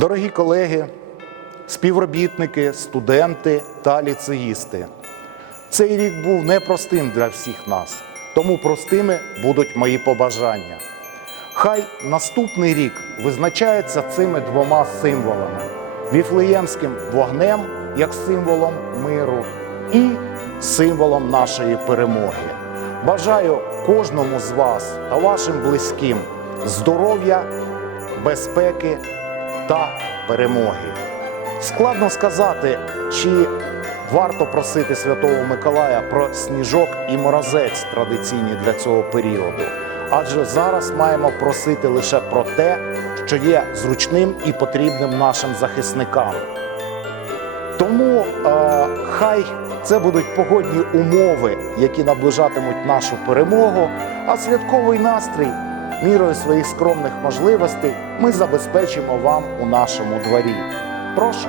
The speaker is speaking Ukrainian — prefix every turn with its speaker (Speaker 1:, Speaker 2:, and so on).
Speaker 1: Дорогі колеги, співробітники, студенти та ліцеїсти, цей рік був непростим для всіх нас, тому простими будуть мої побажання. Хай наступний рік визначається цими двома символами: віфлеємським вогнем як символом миру і символом нашої перемоги. Бажаю кожному з вас та вашим близьким здоров'я, безпеки та перемоги. Складно сказати, чи варто просити Святого Миколая про сніжок і морозець традиційні для цього періоду. Адже зараз маємо просити лише про те, що є зручним і потрібним нашим захисникам. Тому е, хай це будуть погодні умови, які наближатимуть нашу перемогу, а святковий настрій мірою своїх скромних можливостей ми забезпечимо вам у нашому дворі. Прошу.